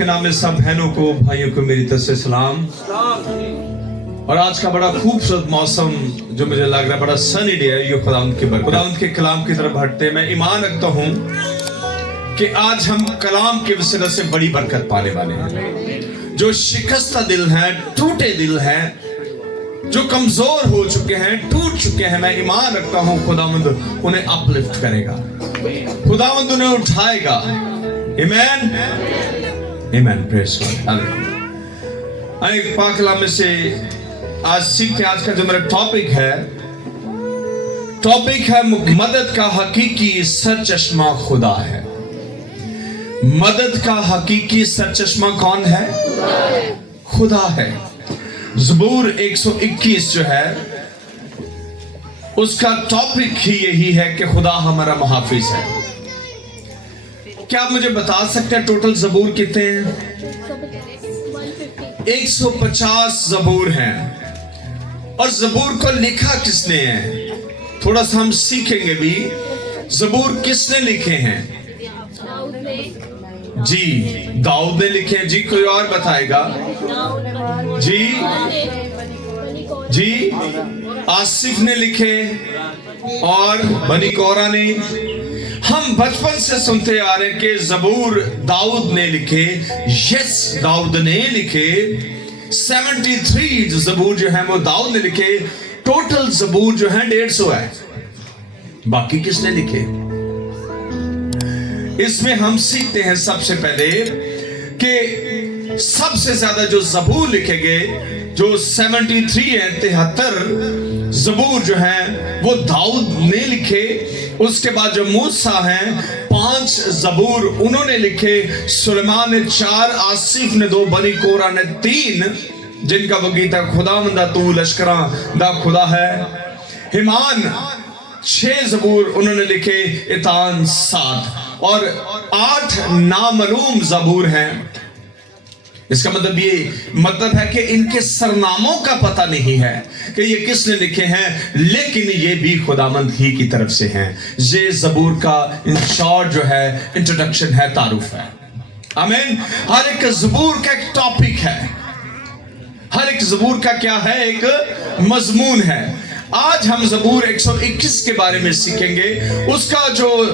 के नाम में सब बहनों को भाइयों को मेरी तरफ से सलाम। और आज का बड़ा खूबसूरत मौसम जो मुझे लग रहा है बड़ा सनी डे है, ये खुदावंद के कलाम की तरफ हटते मैं ईमान रखता हूँ कि आज हम कलाम के वसीले से बड़ी बरकत पाने वाले हैं। जो शिकस्ता दिल है, टूटे दिल है, जो कमजोर हो चुके हैं, टूट चुके हैं, मैं ईमान रखता हूँ खुदावंद उन्हें अपलिफ्ट करेगा, खुदावंद उन्हें उठाएगा। आमीन आमीन, प्रेज गॉड, हालेलुया। आइए पाक कलाम में से आज सीखते हैं। आज का जो मेरा टॉपिक है मदद का हकीकी सरचश्मा खुदा है। मदद का हकीकी सरचश्मा कौन है? खुदा है। ज़बूर 121 जो है उसका टॉपिक ही यही है कि खुदा हमारा मुहाफिज है। क्या आप मुझे बता सकते हैं टोटल ज़बूर कितने हैं? 150 ज़बूर हैं। और ज़बूर को लिखा किसने है? थोड़ा सा हम सीखेंगे भी। ज़बूर किसने लिखे हैं? जी दाऊद ने लिखे हैं। जी कोई और बताएगा? जी आसिफ ने लिखे और बनी कोरा ने। हम बचपन से सुनते आ रहे हैं कि ज़बूर दाऊद ने लिखे। यस, दाऊद ने लिखे। 73 जो ज़बूर जो है वो दाऊद ने लिखे। टोटल ज़बूर जो है 150 है। बाकी किसने लिखे? इसमें हम सीखते हैं सबसे पहले कि सबसे ज्यादा जो ज़बूर लिखे गए, जो 73 है, 73 ज़बूर जो है वो दाऊद ने लिखे। उसके बाद जो मूसा हैं 5 ज़बूर उन्होंने लिखे। सुलेमान ने 4, आसिफ ने 2, बनी कोरा ने 3, जिनका वो गीत है खुदावंदा तू लश्करा दा खुदा है। हिमान 6 ज़बूर उन्होंने लिखे। इतान 7 और 8 नामालूम ज़बूर हैं। इसका मतलब है कि इनके सरनामों का पता नहीं है कि ये किसने लिखे हैं, लेकिन ये भी खुदावंद ही की तरफ से हैं। ये ज़बूर का इन शॉर्ट जो है इंट्रोडक्शन है, तारुफ है। आमीन। हर एक ज़बूर का एक टॉपिक है, हर एक ज़बूर का क्या है? एक मजमून है। आज हम ज़बूर 121 के बारे में सीखेंगे। उसका जो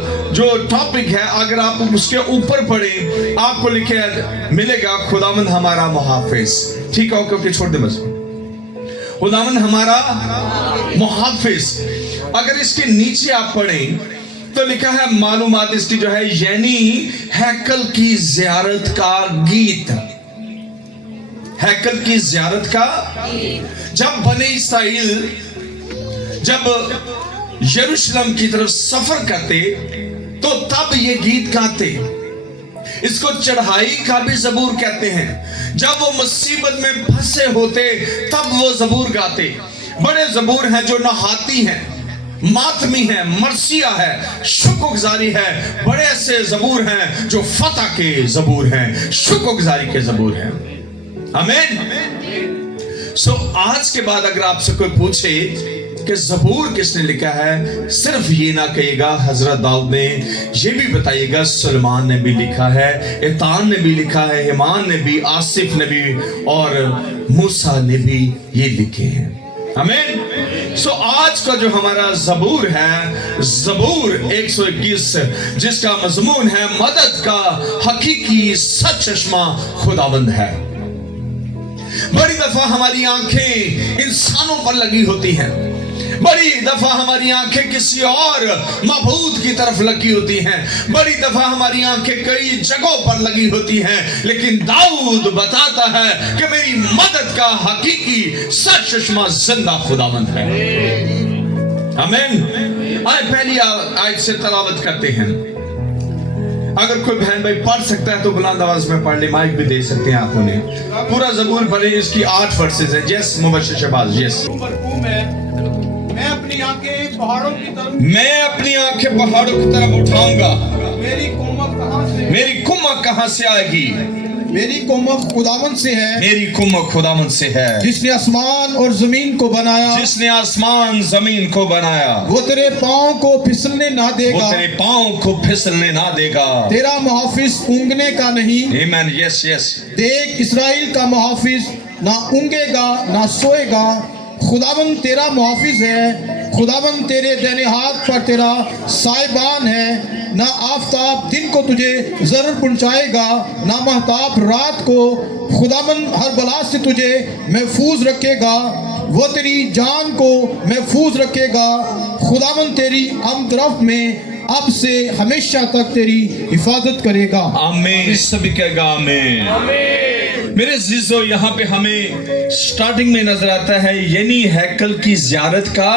टॉपिक है, अगर आप उसके ऊपर पढ़े आपको लिखे मिलेगा खुदावंद हमारा मुहाफिज। ठीक है, ओके, छोड़ दे बस। खुदावंद हमारा मुहाफिज। अगर इसके नीचे आप पढ़ें तो लिखा है मालूमात इसकी जो है, यानी हैकल की ज़ियारत का गीत। हैकल की ज़ियारत का। जब बने इस्राएल जब यरूशलेम की तरफ सफर करते तो तब ये गीत गाते। इसको चढ़ाई का भी ज़बूर कहते हैं। जब वो मुसीबत में फंसे होते तब वो ज़बूर गाते। बड़े ज़बूर हैं जो नहाती हैं, मातमी है, मरसिया है, शुक्रगुजारी है। बड़े ऐसे ज़बूर हैं जो फतह के ज़बूर हैं, शुक्रगुजारी के ज़बूर हैं। आमीन। सो आज के बाद अगर आपसे कोई पूछे कि ज़बूर किसने लिखा है, सिर्फ ये ना कहिएगा हजरत दाऊद ने, ये भी बताइएगा सुलेमान ने भी लिखा है, इतान ने भी लिखा है, हिमान ने भी, आसिफ ने भी और मूसा ने भी ये लिखे हैं। आमीन। सो आज का जो हमारा ज़बूर है, ज़बूर 121, जिसका मजमून है मदद का हकीकी सरचश्मा खुदावंद है। बड़ी दफा हमारी आंखें इंसानों पर लगी होती हैं, बड़ी दफा हमारी आंखें किसी और मबूद की तरफ लगी होती हैं, बड़ी दफा हमारी आंखें कई जगहों पर लगी होती हैं, लेकिन दाऊद बताता है कि मेरी मदद का हकीकी सरचश्मा जिंदा खुदावंद है। आमीन। आए पहली आयत से तलावत करते हैं। अगर कोई बहन भाई पढ़ सकता है तो बुलंद आवाज में पढ़ ले, माइक भी दे सकते हैं आप उन्हें। पूरा ज़बूर पढ़े, इसकी 8 वर्सेस हैं। Yes Mubashir Shahbaz, yes. मैं अपनी आंखें पहाड़ों की तरफ उठाऊंगा। मेरी कुम्मत कहां से कहां से आएगी? मेरी कुम्मत खुदावंद से है, मेरी कुम्मत खुदावंद से है, जिसने आसमान और जमीन को बनाया। जिसने आसमान जमीन को बनाया। वो तेरे पाँव को फिसलने ना वो देगा, तेरे पाँव को फिसलने ना देगा। तेरा मुहाफिज ऊँघने का नहीं। आमीन। Yes yes. देख, इसराइल का मुहाफिज ना ऊँघेगा ना सोएगा। खुदावंद तेरा मुहाफिज है, खुदावंद तेरे दाहिने हाथ पर तेरा साहिबान है। ना आफताब दिन को तुझे जरूर पहुंचाएगा, ना महताब रात को। खुदावंद हर बला से तुझे महफूज रखेगा, वो तेरी जान को महफूज रखेगा। खुदावंद तेरी अमतरफ में अब से हमेशा तक तेरी हिफाजत करेगा। आमीन। सभी कहेगा आमीन। मेरे जीजो, यहाँ पे हमें स्टार्टिंग में नजर आता है यानी हैकल की ज़ियारत का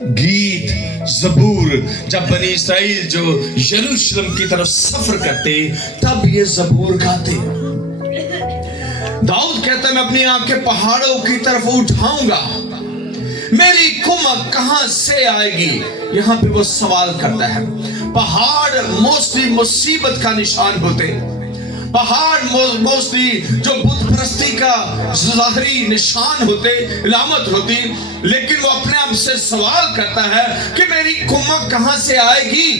गीत, ज़बूर। जब बनी इस्राइल जो यरूशलेम की तरफ सफर करते तब ये ज़बूर गाते। दाऊद कहता है, मैं अपनी आंखें पहाड़ों की तरफ उठाऊंगा, मेरी कुम्मत कहां से आएगी। यहां पे वो सवाल करता है। पहाड़ मोस्टली मुसीबत का निशान होते, पहाड़ मोस्टली जो बुत परस्ती का ज़ाहरी निशान होते, इलामत होती। लेकिन वो अपने आप से सवाल करता है कि मेरी कुम्मत कहां से आएगी,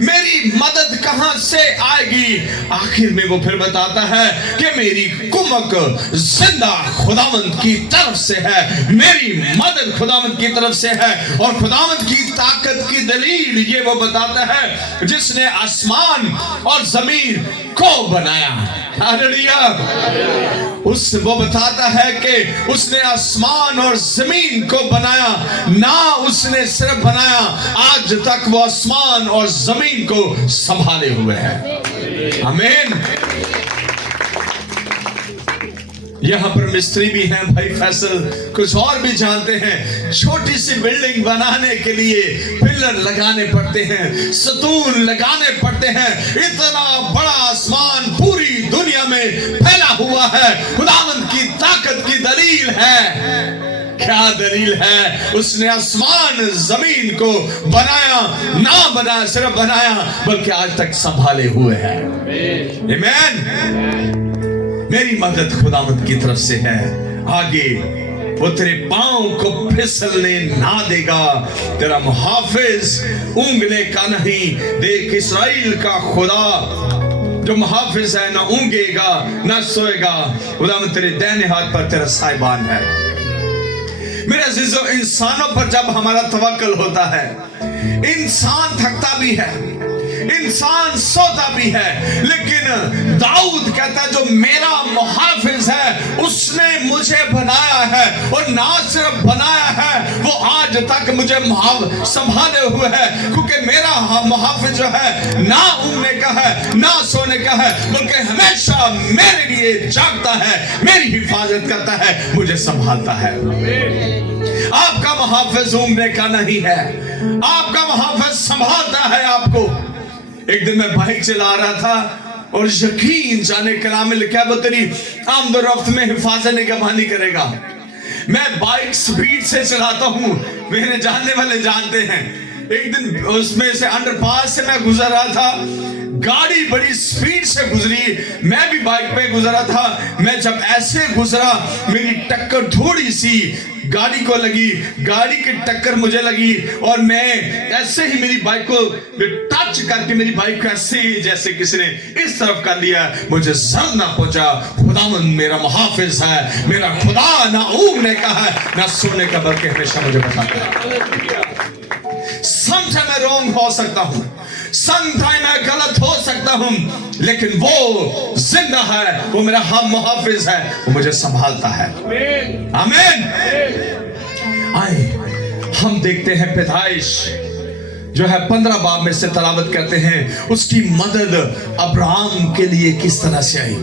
मेरी मदद कहां से आएगी। आखिर में वो फिर बताता है कि मेरी कुम्मत जिंदा खुदावंद की तरफ से है, मेरी मदद खुदावंद की तरफ से है। और खुदावंद की ताकत की दलील ये वो बताता है जिसने आसमान और जमीन को बनाया। हालेलुया। वो बताता है कि उसने आसमान और जमीन को बनाया, ना उसने सिर्फ बनाया, आज तक वो आसमान और जमीन को संभाले हुए है। आमीन। यहाँ पर मिस्त्री भी हैं भाई फैसल, कुछ और भी जानते हैं। छोटी सी बिल्डिंग बनाने के लिए पिलर लगाने पड़ते हैं, सतून लगाने पड़ते हैं। इतना बड़ा आसमान पूरी दुनिया में फैला हुआ है, खुदावंद की ताकत की दलील है। क्या दलील है? उसने आसमान जमीन को बनाया, ना बनाया सिर्फ बनाया, बल्कि आज तक संभाले हुए है। आमीन। मेरी मदद खुदावंद की तरफ से है। आगे वो तेरे पांव को फिसलने ना देगा, तेरा मुहाफिज ऊँघने का नहीं। देख, इस्राइल का खुदा जो मुहाफिज है, ना ऊँघेगा ना सोएगा। खुदावंद तेरे दाहिने हाथ पर तेरा साहिबान है। मेरे अजीजों, इंसानों पर जब हमारा तवक्कल होता है, इंसान थकता भी है, इंसान सोता भी है, लेकिन दाऊद कहता है जो मेरा मुहाफिज है उसने मुझे बनाया है, और ना सिर्फ बनाया है, वो आज तक मुझे संभाले हुए है। क्योंकि मेरा मुहाफिज जो है ना ऊँघने का है ना सोने का है, बल्कि हमेशा मेरे लिए जागता है, मेरी हिफाजत करता है, मुझे संभालता है। आपका मुहाफिज ऊँघने का नहीं है, आपका मुहाफिज संभालता है आपको। एक दिन मैं बाइक चला रहा था और यकीन जाने कलाम में लिखा है वो तेरी आमदोरफ्त में हिफाजत निगरानी करेगा। मैं बाइक स्पीड से चलाता हूँ, मेरे जानने वाले जानते हैं। एक दिन उसमें से अंडरपास से मैं गुजर रहा था, गाड़ी बड़ी स्पीड से गुजरी, मैं भी बाइक पे गुजरा था। मैं जब ऐसे गुजरा, मेरी टक्कर थोड़ी सी गाड़ी को लगी, गाड़ी की टक्कर मुझे लगी, और मैं ऐसे ही मेरी बाइक को टच करके मेरी बाइक को ऐसे ही जैसे किसी ने इस तरफ कर लिया, मुझे जर ना पहुंचा। खुदावंद मेरा मुहाफिज है, मेरा खुदा ना ऊँघने का है ना सोने का, बल्कि हमेशा मुझे बताता है। समझा मैं रॉन्ग हो सकता हूं, समटाइम मैं गलत हो सकता हूं, लेकिन वो जिंदा है, वो मेरा हम मुहाफिज है, वो मुझे संभालता है। आमीन। आए हम देखते हैं पैदाइश जो है 15 बाब में से तलावत करते हैं, उसकी मदद अब्राहम के लिए किस तरह से आई,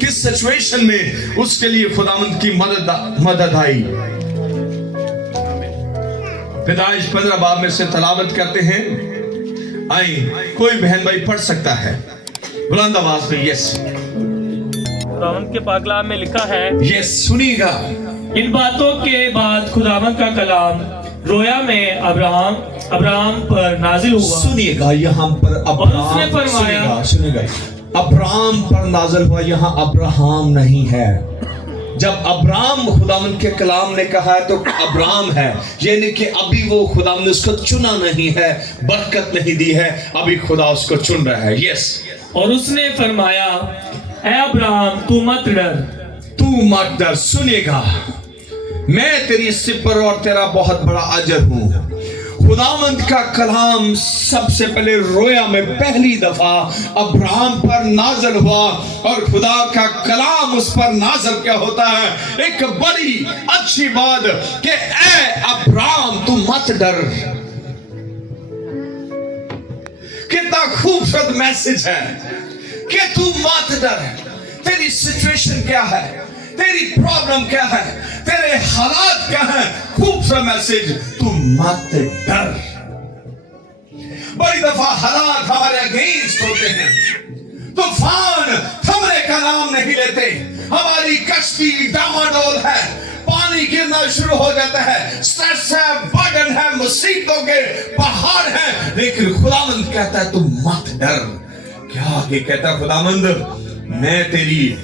किस सिचुएशन में उसके लिए खुदावंद की मदद आई। पैदाइश 15 बाब में से तलावत करते हैं। आई कोई बहन भाई पढ़ सकता है बुलंद आवाज में? यस। खुदावंद के पाक कलाम में लिखा है, यस सुनिएगा। इन बातों के बाद खुदावंद का कलाम रोया में अब्राहम पर नाजिल हुआ। सुनिएगा यहाँ पर और उसने फरमाया, सुनिएगा अब्राम पर नाज़िल हुआ, यहाँ अब्राहम नहीं है। जब अब्राम खुदावंद के कलाम ने कहा है तो अब्राम है, यानी कि अभी वो खुदावंद ने उसको चुना नहीं है, बरकत नहीं दी है, अभी खुदा उसको चुन रहा है। यस। और उसने फरमाया, ऐ अब्राहम तू मत डर। तू मत डर, सुनेगा, मैं तेरी सिपर और तेरा बहुत बड़ा अजर हूं। खुदावंद का कलाम सबसे पहले रोया में पहली दफा अब्राहम पर नाज़िल हुआ, और खुदा का कलाम उस पर नाज़िल क्या होता है, एक बड़ी अच्छी बात कि ऐ अब्राहम तू मत डर। कितना खूबसूरत मैसेज है कि तू मत डर। तेरी सिचुएशन क्या है, तेरी प्रॉब्लम क्या है, तेरे हालात क्या हैं, खूबसूरत मैसेज, तू मत डर। बड़ी दफा हालात हमारे अगेंस्ट होते हैं, तूफान थमने का नाम नहीं लेते, हमारी कश्ती डामाडोल है, पानी गिरना शुरू हो जाता है, स्ट्रेस है, बर्डन है, मुसीबतों के पहाड़ है, लेकिन खुदावंद कहता है तू मत डर। क्या आगे कहता है खुदावंद, मैं तेरी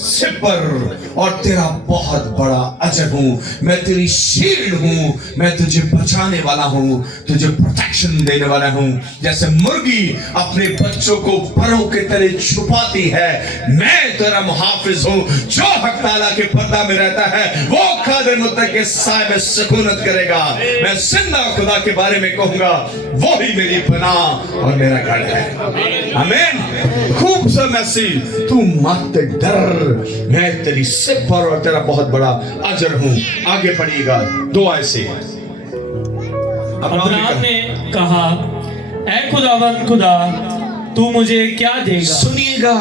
सिपर और तेरा बहुत बड़ा अजर हूं, मैं तेरी शील्ड हूं, मैं तुझे बचाने वाला हूं, तुझे प्रोटेक्शन देने वाला हूं। जैसे मुर्गी अपने बच्चों को परों के तले छुपाती है, मैं तेरा मुहाफिज हूं। जो हक ताला के पर्दा में रहता है वो कादिर मुत्तकी के साए में सुकूनत करेगा। मैं जिंदा खुदा के बारे में कहूंगा, वो ही मेरी पनाह और मेरा गढ़ है। आमीन। खूबसूरत मैसेज, तू मत डर, मैं तेरी सिपर और तेरा बहुत बड़ा अजर हूं। आगे पढ़िएगा, दो ऐसे। अब्राहम ने कहा, ऐ खुदावंद खुदा तू मुझे क्या देगा? सुनिएगा,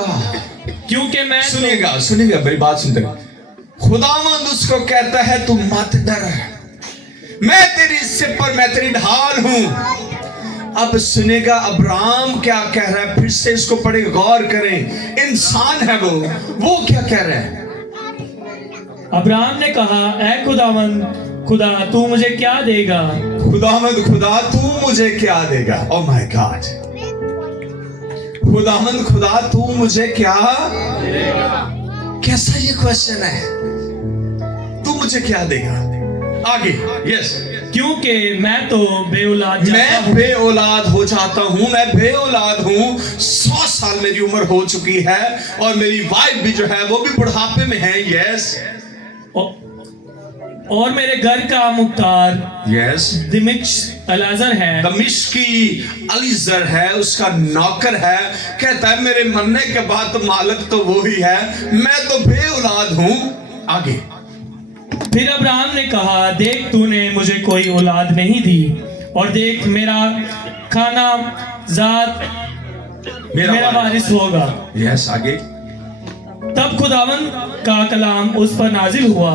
क्योंकि मैं सुनिएगा मेरी बात सुनते। खुदावंद उसको कहता है तू मत डर, मैं तेरी सिपर, मैं तेरी ढाल हूं। अब सुनेगा अब्राहम क्या कह रहा है, फिर से इसको पढ़े, गौर करें। इंसान है वो क्या कह रहा है? अब्राहम ने कहा, ऐ खुदावंद खुदा तू मुझे क्या देगा? खुदावंद खुदा तू मुझे क्या देगा? ओह माय गॉड, खुदावंद खुदा तू मुझे क्या देगा? कैसा ये क्वेश्चन है, तू मुझे क्या देगा? आगे, यस। क्योंकि मैं तो बेऔलाद मैं बेऔलाद हो जाता हूं, मैं बेऔलाद हूं। 100 साल मेरी उम्र हो चुकी है, और मेरी वाइफ भी जो है वो भी बुढ़ापे में है। यस। और मेरे घर का मुख्तार यस दिमिश्क अलाजर है, दमिश्की अलीजर है, उसका नौकर है। कहता है मेरे मरने के बाद तो मालिक तो वो ही है, मैं तो बेऔलाद हूं। आगे। फिर अब्राहम ने कहा, देख तूने मुझे कोई औलाद नहीं दी, और देख मेरा खाना जात मेरा वारिस होगा। यस। आगे। तब खुदावंद का कलाम उस पर नाजिल हुआ,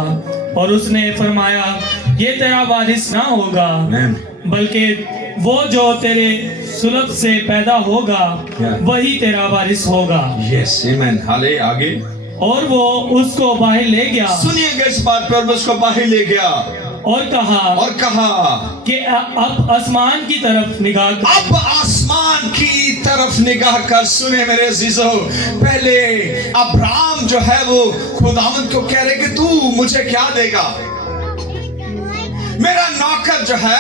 और उसने फरमाया, ये तेरा वारिस ना होगा, बल्कि वो जो तेरे सुलभ से पैदा होगा वही तेरा वारिस होगा। यस, आमीन। हाले। आगे। और वो उसको बाहर ले गया। सुनिएगा इस बात पर, उसको बाहर ले गया और कहा कि अब आसमान की तरफ निगाह कर। अब आसमान की तरफ निगाह कर। सुने मेरे अजीजों, पहले अब्राहम जो है वो खुदावंद को कह रहे कि तू मुझे क्या देगा? मेरा नौकर जो है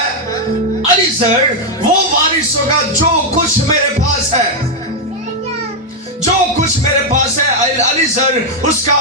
अलीजर वो वारिस होगा, जो कुछ मेरे पास है, जो कुछ मेरे पास है अलीजर उसका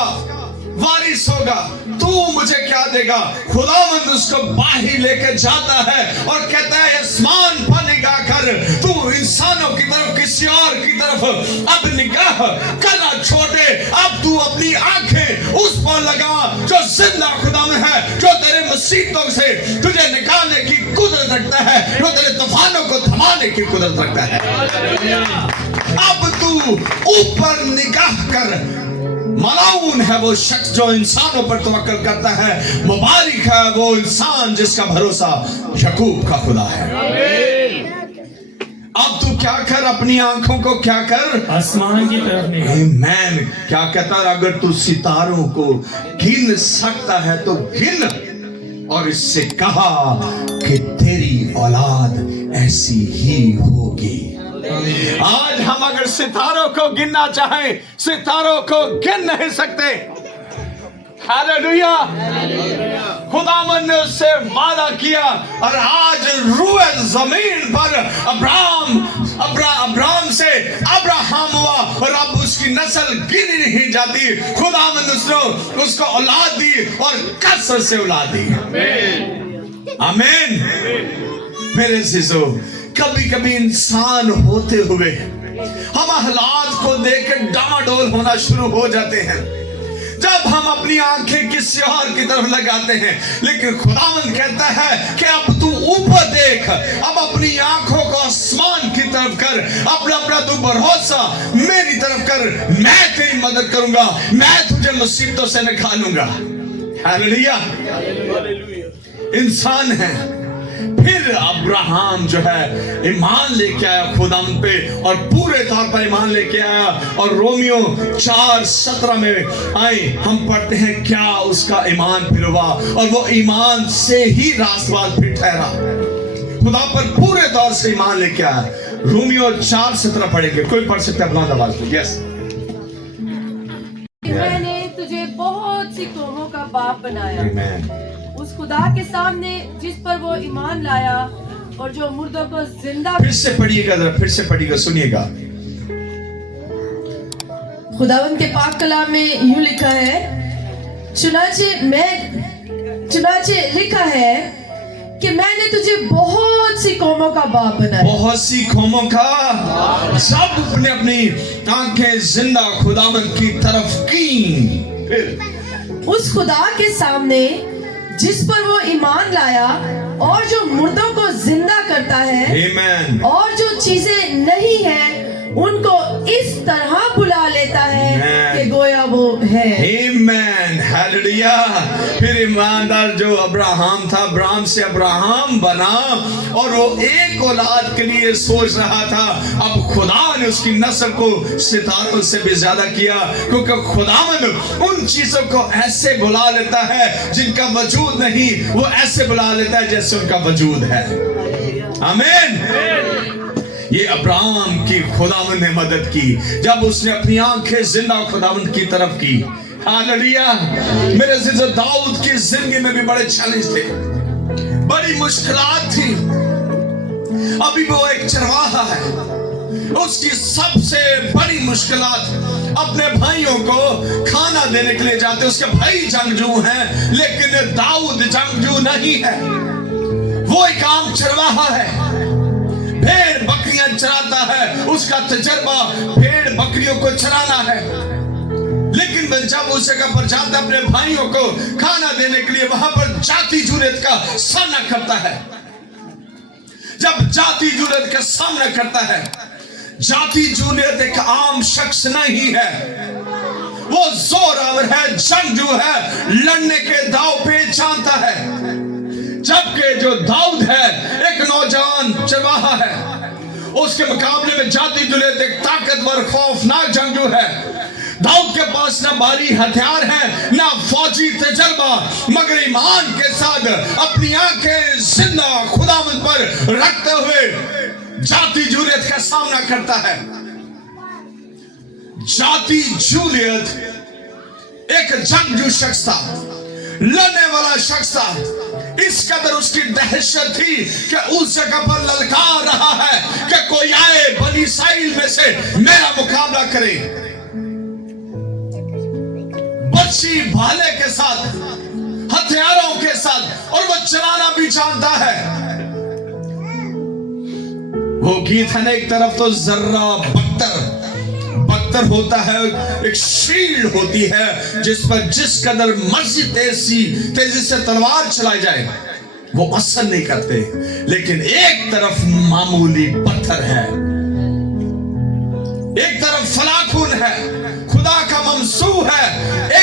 वारिस होगा। तू मुझे क्या देगा? खुदावंद उसको बाहर लेकर जाता है और कहता है आसमान पर निगाह कर, तू इंसानों की तरफ किसी और की तरफ अब निगाह करना छोड़ दे। अब तू अपनी आंखें उस पर लगा जो जिंदा खुदावंद है, जो तेरे मुसीबतों से तुझे निकालने की कुदरत रखता है, जो तेरे तूफानों को थमाने की कुदरत रखता है। अब तू ऊपर निगाह कर। मलाऊन है वो शख्स जो इंसानों पर तवक्कल करता है, मुबारक है वो इंसान जिसका भरोसा याकूब का खुदा है। अब तू क्या कर, अपनी आंखों को क्या कर, आसमान की तरफ निगाह। आमीन। क्या कहता है, अगर तू सितारों को गिन सकता है तो गिन, और इससे कहा कि तेरी औलाद ऐसी ही होगी। आज आज हम अगर सितारों को गिनना चाहें, सितारों को गिन नहीं सकते। हालेलुया। खुदावन ने उससे वादा किया और आज रूए जमीन पर अब्राहम से अब्राहम हुआ और अब उसकी नस्ल गिनी नहीं जाती। खुदावन ने उसको औलाद दी और कसर से औलाद दी। आमीन। मेरे अज़ीज़ों, कभी कभी इंसान होते हुए हम हालात को देखकर डामाडोल होना शुरू हो जाते हैं। जब हम अपनी आंखें किसी और की तरफ लगाते हैं, लेकिन खुदावंद कहता है कि अब तू ऊपर देख, अब अपनी आंखों को आसमान की तरफ कर, अपना तू भरोसा मेरी तरफ कर, मैं तेरी मदद करूंगा, मैं तुझे मुसीबतों से निकालूंगा। हालेलुया। इंसान है। फिर अब्राहम जो है ईमान लेके आया खुदावंद पे और पूरे तौर पर ईमान लेके आया। और रोमियो 4:17 में आए हम पढ़ते हैं क्या उसका ईमान फिर हुआ और वो ईमान से ही रास्तबाज फिर ठहरा। खुदा पर पूरे तौर से ईमान लेके आया। रोमियो 4:17 पढ़ेंगे, कोई पढ़ सकता है बुलंद आवाज में? यस। मैंने तुझे बहुत सी कौमों का बाप बनाया, आमीन। उस खुदा के सामने जिस पर वो ईमान लाया और जो मुर्दों को जिंदा। फिर से पढ़िएगा, जरा फिर से पढ़िएगा, सुनिएगा। खुदावन के पाक कलाम में यूं लिखा है, चुनाचे लिखा है कि मैंने तुझे बहुत सी कौमों का बाप बनाया। बहुत सी कौमों का। सब अपने अपनी आंखें जिंदा खुदावन की तरफ की। फिर उस खुदा के सामने जिस पर वो ईमान लाया और जो मुर्दों को जिंदा करता है, आमीन। और जो चीजें नहीं हैं उनको इस तरह बुला लेता है कि गोया वो है। आमीन। हालेलुया। फिर ईमानदार जो अब्राहम था, अब्राहम से अब्राहम बना और वो एक औलाद के लिए सोच रहा था। अब खुदा ने उसकी नस्ल को सितारों से भी ज्यादा किया, क्योंकि खुदावंद उन चीजों को ऐसे बुला लेता है जिनका वजूद नहीं, वो ऐसे बुला लेता है जैसे उनका वजूद है। आमीन। ये अब्राहम की खुदावंद ने मदद की जब उसने अपनी आंखें जिंदा खुदावंद की तरफ की। हालेलुया। मेरे अज़ीज़ों, दाऊद की जिंदगी में भी बड़े चैलेंज थे, बड़ी मुश्किलात थी। अभी वो एक चरवाहा है, उसकी सबसे बड़ी मुश्किलात अपने भाइयों को खाना देने के लिए जाते। उसके भाई जंगजू हैं, लेकिन दाऊद जंगजू नहीं है। वो एक आम चरवाहा है, भेड़ बकरियां चराता है। उसका तजर्बा भेड़ बकरियों को चराना है। लेकिन जब उस जगह पर जाता अपने भाइयों को खाना देने के लिए, वहां पर जाति जुर्रत का सामना करता है। जब जाति जुर्रत का सामना करता है, जाति जुर्रत एक आम शख्स नहीं है, वो जोरावर है, जंगजू है, लड़ने के दाव पे जानता है। जबकि जो दाऊद है एक नौजवान चरवाहा है, उसके मुकाबले में जाति जुर्रत एक ताकतवर खौफनाक जंगजू है। दाऊद के पास ना भारी हथियार है, ना फौजी तजर्बा, मगर ईमान के साथ अपनी आंखें जिंदा खुदावंद पर रखते हुए जाति जुर्रत का सामना करता है। जाति जुर्रत एक जंगजू शख्स था, लड़ने वाला शख्स था। इस कदर उसकी दहशत थी कि उस जगह पर ललकार रहा है कि कोई आए बनी इस्राएल में से मेरा मुकाबला करे। बच्ची भाले के साथ, हथियारों के साथ, और वो चलाना भी जानता है। वो गीत है ना, एक तरफ तो जर्रा बख्तर होता है, एक शील्ड होती है जिस पर जिस कदर मर्जी तेजी से तलवार चलाई जाए वो असर नहीं करते। लेकिन एक तरफ मामूली पत्थर है, एक तरफ फलाखुन है, खुदा का मंसूब है,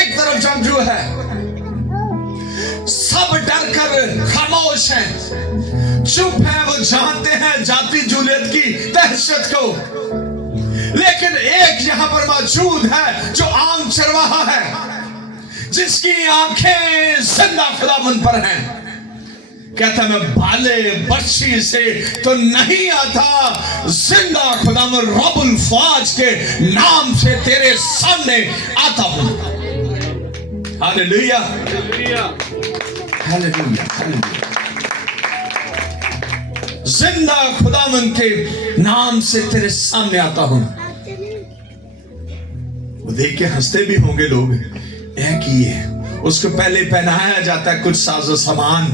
एक तरफ जंगजू है। सब डर कर खामोश हैं, चुप है। वो जानते हैं जाति जुर्रत की दहशत को, लेकिन एक यहां पर मौजूद है जो आम चरवाहा है, जिसकी आंखें जिंदा खुदावंद पर हैं। कहता मैं भाले बर्छी से तो नहीं आता, जिंदा खुदावन रब्बुल फ़ौज के नाम से तेरे सामने आता हूं। Hallelujah, hallelujah, hallelujah. जिंदा खुदावन के नाम से तेरे सामने आता हूं। वो देख के हंसते भी होंगे लोग, एक ही है। उसको पहले पहनाया जाता है कुछ साजो सामान।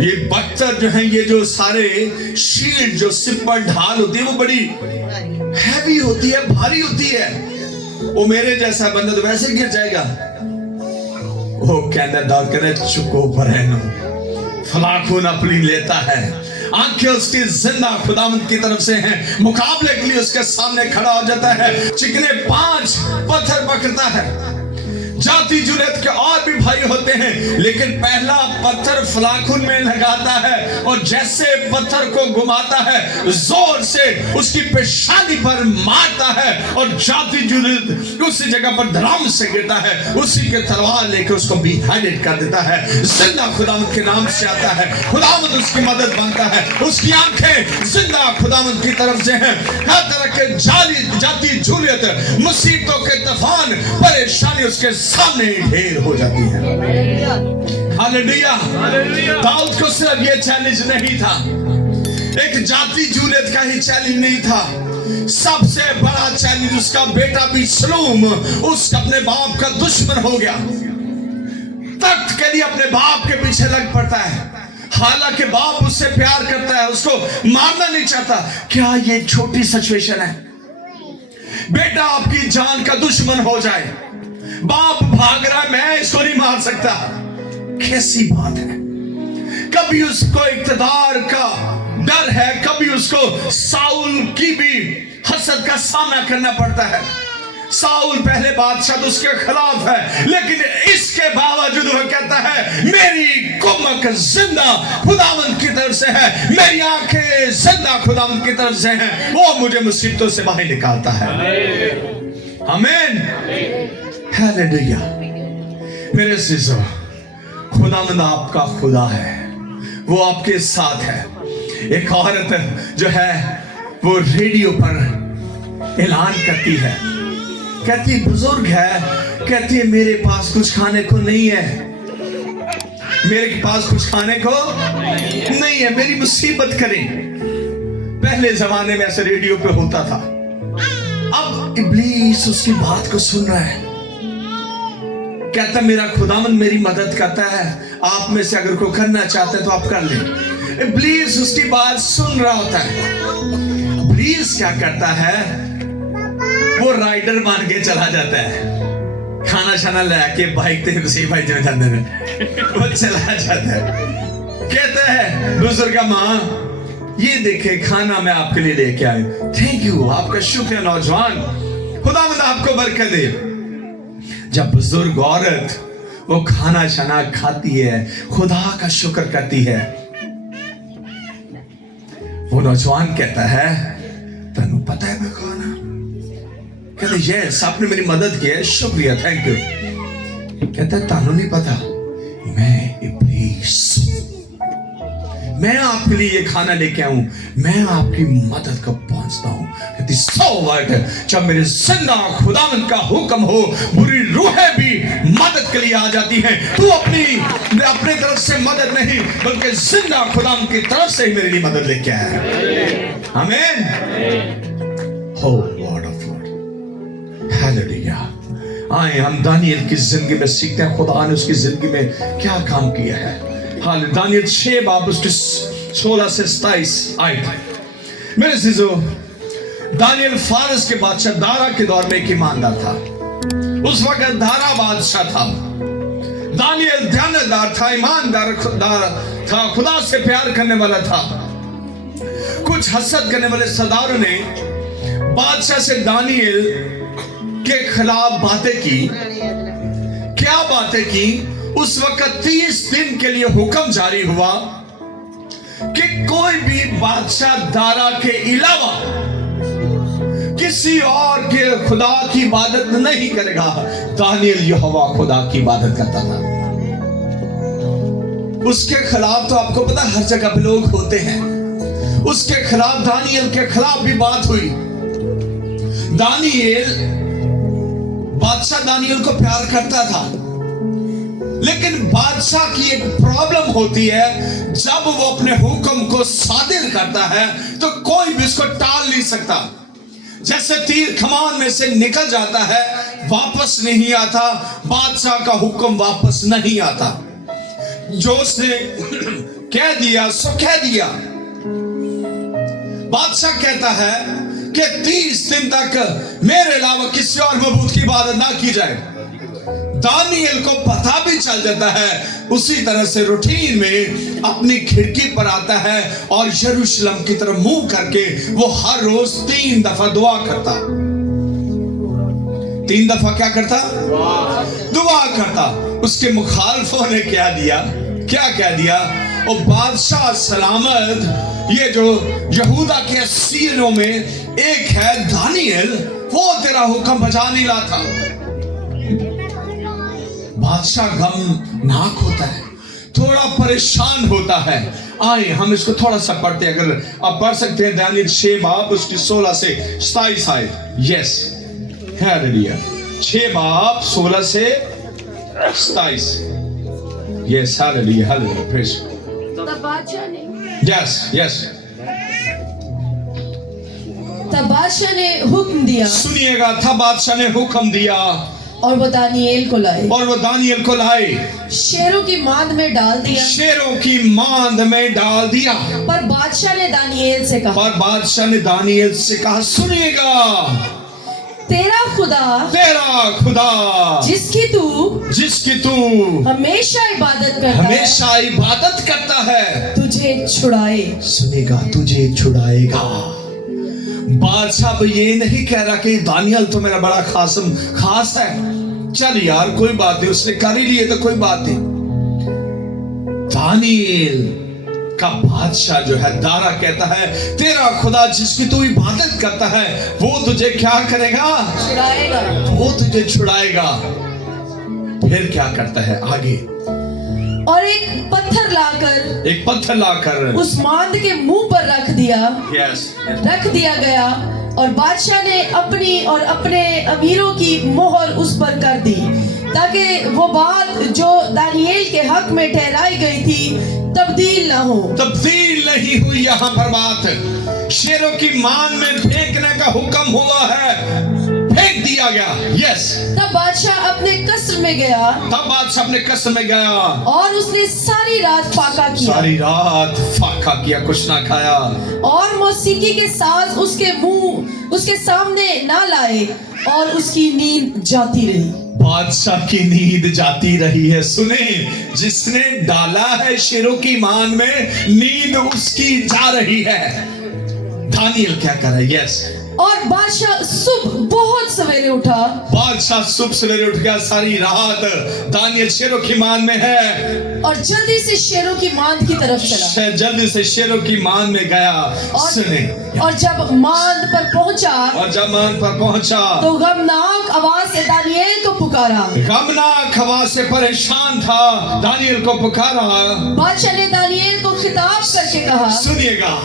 ये बख्तर जो है, ये जो सारे शील्ड जो सिर पर ढाल होती है, वो बड़ी हैवी होती है, भारी होती है। वो मेरे जैसा बंदा तो वैसे गिर जाएगा। वो कहना दाऊद कहना चुको बरहनो, फलाखून अपनी लेता है। आंखें उसकी जिंदा खुदावंद की तरफ से हैं, मुकाबले के लिए उसके सामने खड़ा हो जाता है। चिकने 5 पत्थर पकड़ता है। जाति जुरेत के और भी भाई होते हैं, लेकिन पहला पत्थर फलाखुन में लगाता है और जैसे पत्थर को घुमाता है, जोर से उसकी पेशानी पर मारता है और जाति जुरेत उसी जगह पर धड़ाम से गिरता है। उसी के तलवार लेकर उसको बिहाइडेड कर देता है। जिंदा खुदावंद के नाम से आता है, खुदावंद उसकी मदद बनता है। उसकी आंखें जिंदा खुदावंद की तरफ से हैं। हर तरह के जाति जुरेत, मुसीबतों के तूफान, परेशानी उसके सामने ढेर हो जाती है। हालेलुया। दाऊद को सिर्फ ये चैलेंज नहीं था, एक जाति जूलियत का ही चैलेंज नहीं था, सबसे बड़ा चैलेंज उसका बेटा भी सलूम उस अपने बाप का दुश्मन हो गया। तख्त के लिए अपने बाप के पीछे लग पड़ता है, हालांकि बाप उससे प्यार करता है, उसको मारना नहीं चाहता। क्या ये छोटी सिचुएशन है? बेटा आपकी जान का दुश्मन हो जाए, बाप भाग रहा है, मैं इसको नहीं मार सकता। कैसी बात है? कभी उसको इक़्तिदार का डर है, कभी उसको साउल की भी हसद का सामना करना पड़ता है। साउल पहले बादशाह उसके खिलाफ है, लेकिन इसके बावजूद वह कहता है मेरी कुमक जिंदा खुदावंद की तरफ से है, मेरी आंखें जिंदा खुदावंद की तरफ से हैं, वो मुझे मुसीबतों से बाहर निकालता है। आमीन, हालेलुया। मेरे अज़ीज़ों, खुदावंद आपका खुदा है, वो आपके साथ है। एक औरत जो है वो रेडियो पर ऐलान करती है, कहती बुजुर्ग है, कहती है मेरे पास कुछ खाने को नहीं है, मेरे पास कुछ खाने को नहीं है, मेरी मुसीबत करें। पहले जमाने में ऐसे रेडियो पे होता था। अब इब्लीस उसकी बात को सुन रहा है, कहता मेरा खुदावन मेरी मदद करता है, आप में से अगर कोई करना चाहते हैं तो आप कर लें। इब्लीस उसकी बात सुन रहा होता है। इब्लीस क्या करता है, वो राइडर बन के चला जाता है, खाना शाना लेके बाइक पे किसी भाई जो जाते हैं वो चला जाता है। कहता है बुजुर्ग माँ ये देखे खाना मैं आपके लिए लेके आया, थैंक यू, आपका शुक्रिया नौजवान, खुदावंद आपको बरकत दे। जब बुजुर्ग औरत वो खाना शाना खाती है, खुदा का शुक्र करती है, वो नौजवान कहता है तनु पता है मैं कौन हूं? कहते यस, आपने मेरी मदद की है, शुक्रिया, थैंक यू। कहता है तानू नहीं पता, मैं इब्लीस, मैं आपके लिए ये खाना लेके आऊं, मैं आपकी मदद को पहुंचता हूं। कहती सो व्हाट, जब मेरे जिंदा खुदावंद का हुक्म हो, बुरी रूहें भी मदद के लिए आ जाती हैं। तू अपनी तरफ से मदद नहीं, बल्कि जिंदा खुदावंद की तरफ से ही मेरे लिए मदद लेके आया है। आमीन। हो लॉर्ड ऑफ लॉर्ड, हालेलुया। आए हम दानियल की जिंदगी में सीखते हैं खुदा ने उसकी जिंदगी में क्या काम किया है। हाल दानियल 6 बाब उसके 16 से 27 आयत। मेरे अज़ीज़ों, दानियल फारस के बादशाह दारा के दौर में एक ईमानदार था। उस वक्त दारा बादशाह था। दानियल ध्यानदार था, ईमानदार था, खुदा से प्यार करने वाला था। कुछ हसद करने वाले सरदारों ने बादशाह से दानियल के खिलाफ बातें की। क्या बातें की? उस वक्त 30 दिन के लिए हुक्म जारी हुआ कि कोई भी बादशाह दारा के अलावा किसी और के खुदा की इबादत नहीं करेगा। दानियल यहोवा खुदा की इबादत करता था। उसके खिलाफ तो आपको पता हर जगह पे लोग होते हैं। उसके खिलाफ, दानियल के खिलाफ भी बात हुई। दानियल, बादशाह दानियल को प्यार करता था, लेकिन बादशाह की एक प्रॉब्लम होती है, जब वो अपने हुक्म को सादिर करता है तो कोई भी उसको टाल नहीं सकता। जैसे तीर कमान में से निकल जाता है, वापस नहीं आता, बादशाह का हुक्म वापस नहीं आता। जो उसने कह दिया सो कह दिया। बादशाह कहता है कि 30 दिन तक मेरे अलावा किसी और मबूद की इबादत ना की जाए। दानियल को पता भी चल जाता है, उसी तरह से रूटीन में अपनी खिड़की पर आता है और यरूशलेम की तरफ मुंह करके वो हर रोज 3 दफा दुआ करता। 3 दफा क्या करता? दुआ करता। उसके मुखालफों ने क्या दिया? क्या कह दिया? और बादशाह सलामत, ये जो यहूदा के असीरों में एक है दानियल, वो तेरा हुक्म बजा नहीं लाता। बादशाह गमनाक होता है, थोड़ा परेशान होता है। आए हम इसको थोड़ा सा पढ़ते हैं, अगर आप पढ़ सकते हैं दानियल 6 बाब उसकी 16 से 27 आयत। Yes, hallelujah. 6 बाब 16 से 27। Yes, hallelujah, hallelujah, praise. तब बादशाह ने यस तब बादशाह ने हुक्म दिया, सुनिएगा, था बादशाह ने हुक्म दिया और वो दानियल को लाए, और वो दानियल को लाए, शेरों की मांद में डाल दिया। शेरों की मांद में डाल दिया। पर बादशाह ने दानियल से कहा, और बादशाह ने दानियल से कहा, सुनिएगा, तेरा खुदा जिसकी तू हमेशा इबादत करता है तुझे छुड़ाए। सुनेगा, तुझे छुड़ाएगा। बादशाह अब ये नहीं कह रहा कि दानियल तो मेरा बड़ा खास है, चल यार कोई बात नहीं, उसने कर ही लिए तो कोई बात नहीं। दानियल का बादशाह जो है दारा कहता है, तेरा खुदा जिसकी तू इबादत करता है वो तुझे क्या करेगा? छुड़ाएगा। वो तुझे छुड़ाएगा। फिर क्या करता है आगे? और एक पत्थर लाकर उस मांद के मुंह पर रख दिया गया, और बादशाह ने अपनी और अपने अमीरों की मोहर उस पर कर दी, ताकि वो बात जो दानियल के हक में ठहराई गई थी तब्दील नहीं हुई। यहाँ पर बात शेरों की मान में फेंकने का हुक्म हुआ है, फेंक दिया गया। यस। तब बादशाह अपने कसर में गया और उसने सारी रात फाका किया, कुछ ना खाया, और मौसीकी के साज उसके सामने ना लाए, और उसकी नींद जाती रही। बादशाह की नींद जाती रही है। सुने, जिसने डाला है शेरों की मान में, नींद उसकी जा रही है। दानियल क्या कर रहा है? यस। और बादशाह बहुत सवेरे उठा। बादशाह सुबह सवेरे उठ गया, सारी रात दानियल शेरों की मान में है, और जल्दी से शेरों की मांद की तरफ चला। जल्दी से शेरों की मान में गया। सुने, और जब मांद पर पहुंचा तो गमनाक आवाज से दानियल को पुकारा। गमनाक आवाज से परेशान था, दानियल को पुकारा। बादशाह ने दानियल को खिताब करके कहा, सुनिएगा,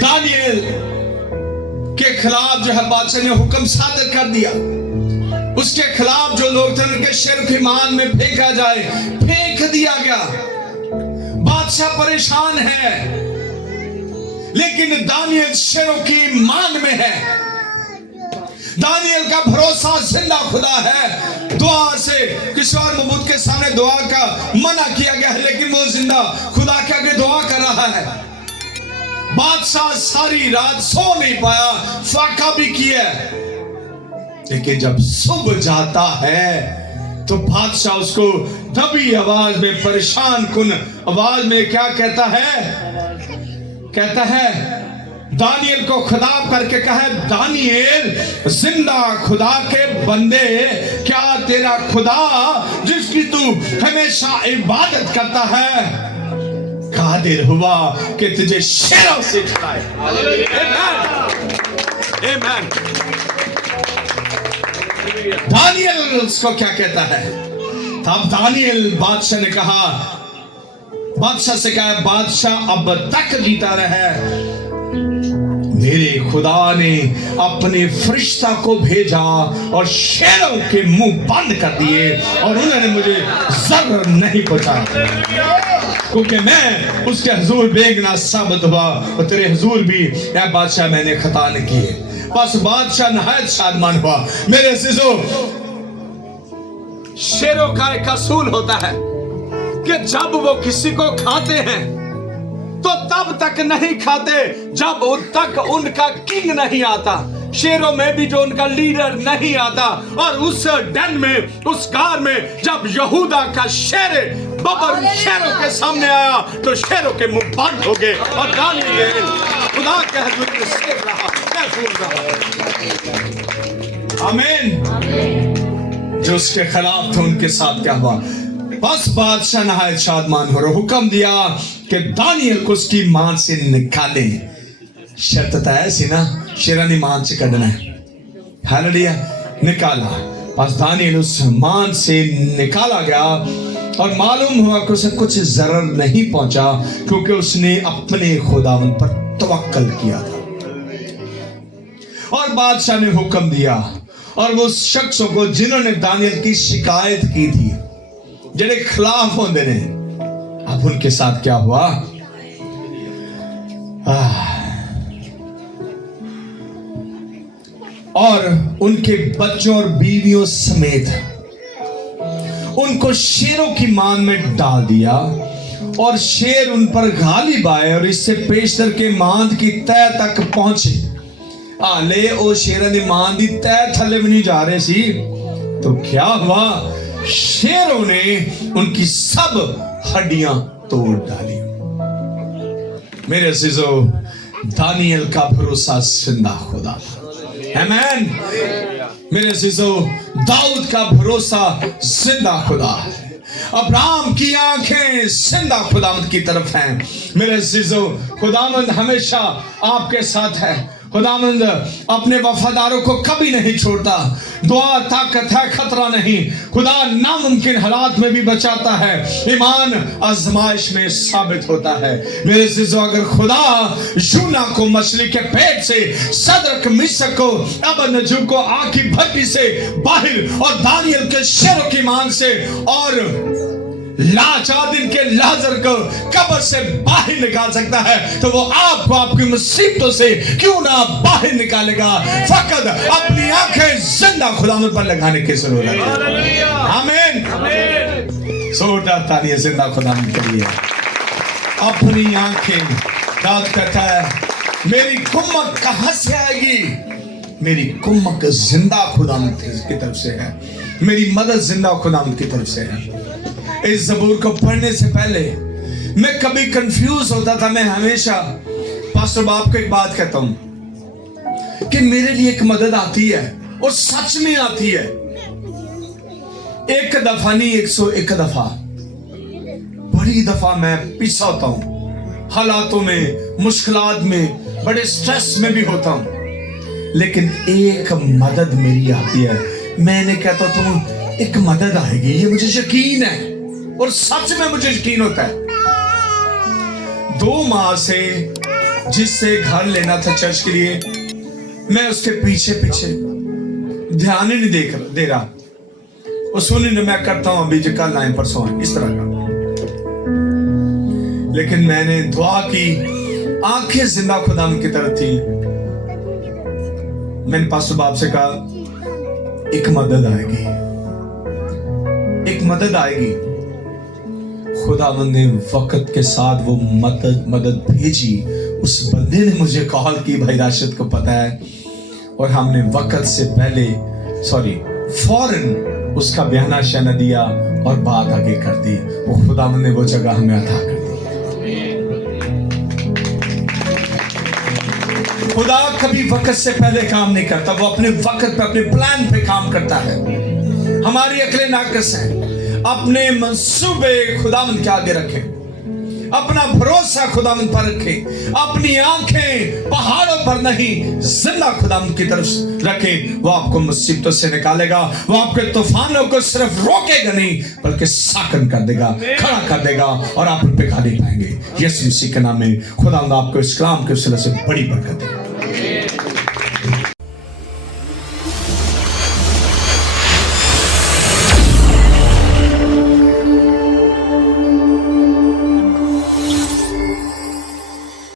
दानियल के खिलाफ जो है बादशाह ने हुक्म सादर कर दिया। उसके खिलाफ जो लोग थे उनके शेर की मान में फेंका जाए, फेंक दिया गया। बादशाह परेशान है, लेकिन दानियल शेरों की मान में है। दानियल का भरोसा जिंदा खुदा है। दुआ से किसी और मबूद के सामने दुआ का मना किया गया है, लेकिन वो जिंदा खुदा के आगे दुआ कर रहा है। बादशाह सारी रात सो नहीं पाया, फाका भी किया, लेकिन जब सुबह जाता है तो बादशाह उसको दबी आवाज में, परेशान कुन आवाज में क्या कहता है दानियल को खिताब करके कहा, दानियल, जिंदा खुदा के बंदे, क्या तेरा खुदा जिसकी तू हमेशा इबादत करता है कादिर हुआ कि तुझे शेरों से छुड़ाए? आमीन। दानियल उसको क्या कहता है? तब दानियल बादशाह ने कहा, बादशाह से कहा, बादशाह अब तक जीता रहे, मेरे खुदा ने अपने फरिश्ता को भेजा और शेरों के मुंह बंद कर दिए और उन्होंने मुझे जर नहीं पहुंचाया, क्योंकि मैं उसके हुजूर बेगुनाह साबित हुआ और तेरे हुजूर भी या बादशाह मैंने खता न की है। बस बादशाह नहायत शादमान हुआ। मेरे अज़ीज़ों, शेरों का एक असूल होता है कि जब वो किसी को खाते हैं तो तब तक नहीं खाते जब उन तक उनका किंग नहीं आता। शेरों में भी जो उनका लीडर नहीं आता, और उस डन में, उस कार में जब यहूदा का शेर बबर शेरों के सामने आया तो शेरों के मुंह बंद हो गए और दानियेल खुदा के हुजूर में सेफ रहा, महफूज रहा। आमीन। जो उसके खिलाफ थे उनके साथ क्या हुआ? बस बादशाह नहायत शादमान हो रहा, हुक्म दिया कि दानियल को उसकी मान से निकाले। शर्त तो ऐसी ना, शेरानी मान से कढ़ना है। हालेलुया। निकाला, बस दानियल उस मान से निकाला गया और मालूम हुआ कि उसे कुछ जरर नहीं पहुंचा, क्योंकि उसने अपने खुदावंद पर तवक्कल किया था। और बादशाह ने हुक्म दिया और वो शख्सों को जिन्होंने दानियल की शिकायत की थी, जेड़े खिलाफ होंदे ने, अब उनके साथ क्या हुआ? और उनके बच्चों और बीवियों समेत उनको शेरों की मान में डाल दिया और शेर उन पर गालिब आए और इससे पेशतर के मांद की तह तक पहुंचे। आले ओ शेर ने मांद की तह थले भी नहीं जा रहे सी, तो क्या हुआ? शेरों ने उनकी सब हड्डियां तोड़ डाली। मेरे अज़ीज़ों, दानियल का भरोसा जिंदा खुदा था। आमीन। मेरे अज़ीज़ों, दाऊद का भरोसा जिंदा खुदा है। अब्राहम की आंखें जिंदा खुदावंद की तरफ हैं। मेरे अज़ीज़ों, खुदावंद हमेशा आपके साथ है। खुदावंद अपने वफादारों को कभी नहीं छोड़ता। दुआ ताकत है, खतरा नहीं। खुदा नामुमकिन हालात में भी बचाता है। ईमान आजमाइश में साबित होता है। मेरे अज़ीज़ों, अगर खुदा यूना को मछली के पेट से, सदरक मिस्र को, अबदनजो को आग की भट्टी से बाहर और दानियल के शेरों की मान से और लाचादिन के लाजर को कब्र से बाहर निकाल सकता है, तो वो आपको आपकी मुसीबतों से क्यों ना बाहर निकालेगा? फकत अपनी आंखें जिंदा खुदावंद पर लगाने की जरूरत है। आमीन। जोरदार तालियां जिंदा खुदावंद के लिए। अपनी आंखें, दाऊद कहता है, मेरी कुम्मत कहां से आएगी? मेरी कुम्मत जिंदा खुदावंद की तरफ से है, मेरी मदद जिंदा खुदावंद की तरफ से है। इस ज़बूर को पढ़ने से पहले मैं कभी कंफ्यूज होता था। मैं हमेशा पास्टर बाप को एक बात कहता हूं कि मेरे लिए एक मदद आती है और सच में आती है। एक दफा नहीं, 101 दफा, बड़ी दफा मैं पीछा होता हूं, हालातों में, मुश्किलात में, बड़े स्ट्रेस में भी होता हूं, लेकिन एक मदद मेरी आती है। मैंने कहता तुम एक मदद आएगी, ये मुझे यकीन है और सच में मुझे यकीन होता है। 2 माह से जिससे घर लेना था चर्च के लिए, मैं उसके पीछे पीछे ध्यान ही नहीं दे रहा। और सुनिए, मैं करता हूं अभी जो कल आए परसों इस तरह का, लेकिन मैंने दुआ की, आंखें जिंदा खुदा की तरफ थी। मैंने पास्टर बाप से कहा, एक मदद आएगी, एक मदद आएगी। खुदावंद ने वक्त के साथ वो मदद भेजी। उस बंदे ने मुझे कॉल की, भाई राशिद को पता है, और हमने वक्त से पहले फौरन उसका बयाना शना दिया और बात आगे कर दी। वो खुदावंद ने वो जगह हमें अता कर दी। खुदा कभी वक्त से पहले काम नहीं करता, वो अपने वक्त पे, अपने प्लान पे काम करता है। हमारी अकलें नाकस हैं। अपने मंसूबे खुदावंद के आगे रखें। अपना भरोसा खुदावंद पर रखें, अपनी आंखें पहाड़ों पर नहीं जिंदा खुदावंद की तरफ रखें। वो आपको मुसीबतों से निकालेगा, वो आपके तूफानों को सिर्फ रोकेगा नहीं बल्कि साकन कर देगा, खड़ा कर देगा और आप उन पे खा नहीं पाएंगे। यीशु मसीह के नाम में खुदावंद आपको इस कलाम के वसीले से बड़ी बरकत दे।